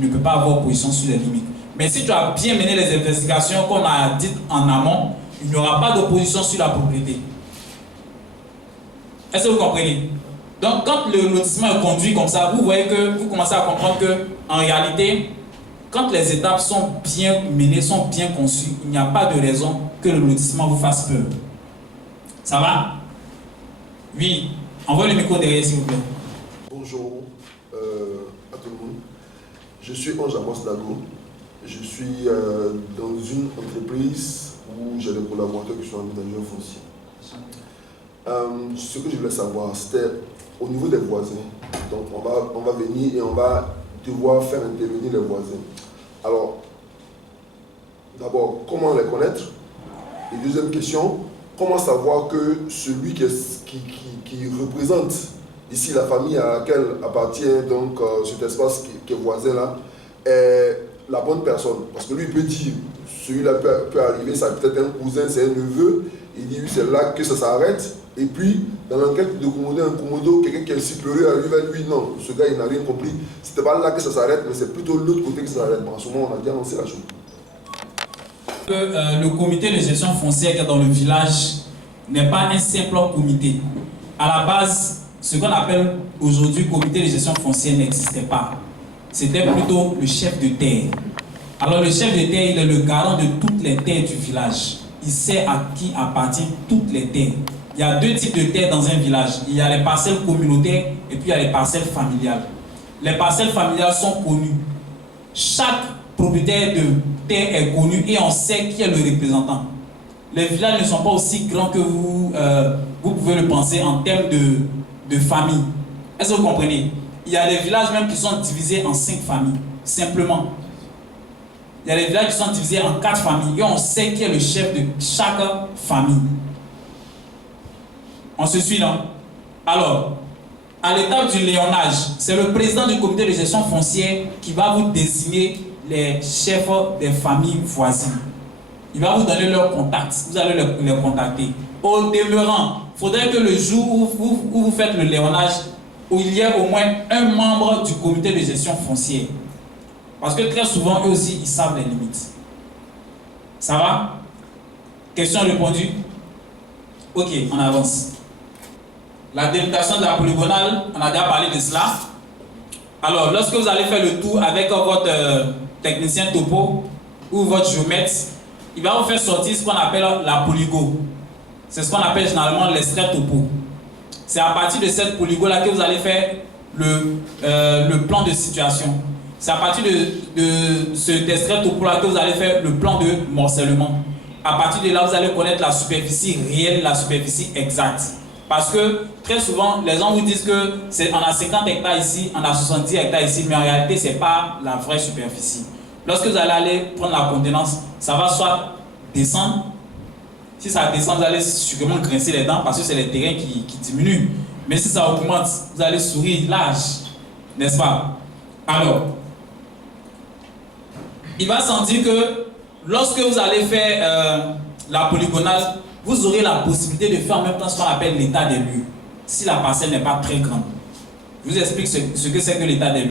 il ne peut pas avoir opposition sur les limites. Mais si tu as bien mené les investigations, comme on a dit en amont, il n'y aura pas d'opposition sur la propriété. Est-ce que vous comprenez? Donc, quand le lotissement est conduit comme ça, vous voyez que vous commencez à comprendre que, en réalité, quand les étapes sont bien menées, sont bien conçues, il n'y a pas de raison que le lotissement vous fasse peur. Ça va? Oui. Envoyez le micro derrière, s'il vous plaît. Bonjour à tout le monde. Je suis Ange Amos Dago. Je suis dans une entreprise où j'ai des collaborateurs qui sont aménageurs fonciers. Ce que je voulais savoir, c'était au niveau des voisins. Donc on va venir et on va devoir faire intervenir les voisins. Alors, d'abord, comment les connaître? Et deuxième question, comment savoir que celui qui représente ici la famille à laquelle appartient donc cet espace qui est voisin là est la bonne personne? Parce que lui il peut dire, celui-là peut arriver, ça peut être un cousin, c'est un neveu, il dit oui c'est là que ça s'arrête, et puis dans l'enquête de Komodo, quelqu'un qui est supérieur arrive à lui, non, ce gars il n'a rien compris, c'était pas là que ça s'arrête, mais c'est plutôt l'autre côté que ça s'arrête. En ce moment on a déjà lancé la chose. Le comité de gestion foncière qui est dans le village n'est pas un simple comité. À la base, ce qu'on appelle aujourd'hui comité de gestion foncière n'existait pas. C'était plutôt le chef de terre. Alors le chef de terre, il est le garant de toutes les terres du village. Il sait à qui appartiennent toutes les terres. Il y a deux types de terres dans un village. Il y a les parcelles communautaires et puis il y a les parcelles familiales. Les parcelles familiales sont connues. Chaque propriétaire de terre est connu et on sait qui est le représentant. Les villages ne sont pas aussi grands que vous pouvez le penser en termes de famille. Est-ce que vous comprenez? Il y a des villages même qui sont divisés en 5 familles, simplement. Il y a des villages qui sont divisés en 4 familles et on sait qui est le chef de chaque famille. On se suit, non? Alors, à l'étape du léonage, c'est le président du comité de gestion foncière qui va vous désigner les chefs des familles voisines. Il va vous donner leurs contacts, vous allez les contacter. Au demeurant, il faudrait que le jour où vous faites le léonage, où il y ait au moins un membre du comité de gestion foncière. Parce que très souvent, eux aussi, ils savent les limites. Ça va? Question répondue? Ok, on avance. La délimitation de la polygonale, on a déjà parlé de cela. Alors, lorsque vous allez faire le tour avec votre technicien topo ou votre géomètre, il va vous faire sortir ce qu'on appelle la polygo. C'est ce qu'on appelle généralement l'extrait topo. C'est à partir de cette polygo-là que vous allez faire le plan de situation. C'est à partir de cet extrait topo-là que vous allez faire le plan de morcellement. À partir de là, vous allez connaître la superficie réelle, la superficie exacte. Parce que très souvent, les gens vous disent que on a 50 hectares ici, on a 70 hectares ici, mais en réalité, ce n'est pas la vraie superficie. Lorsque vous allez aller prendre la contenance, ça va soit descendre. Si ça descend, vous allez sûrement grincer les dents parce que c'est les terrains qui diminuent. Mais si ça augmente, vous allez sourire large, n'est-ce pas? Alors, il va sans dire que lorsque vous allez faire la polygonale, vous aurez la possibilité de faire en même temps ce qu'on appelle l'état des lieux, si la parcelle n'est pas très grande. Je vous explique ce que c'est que l'état des lieux.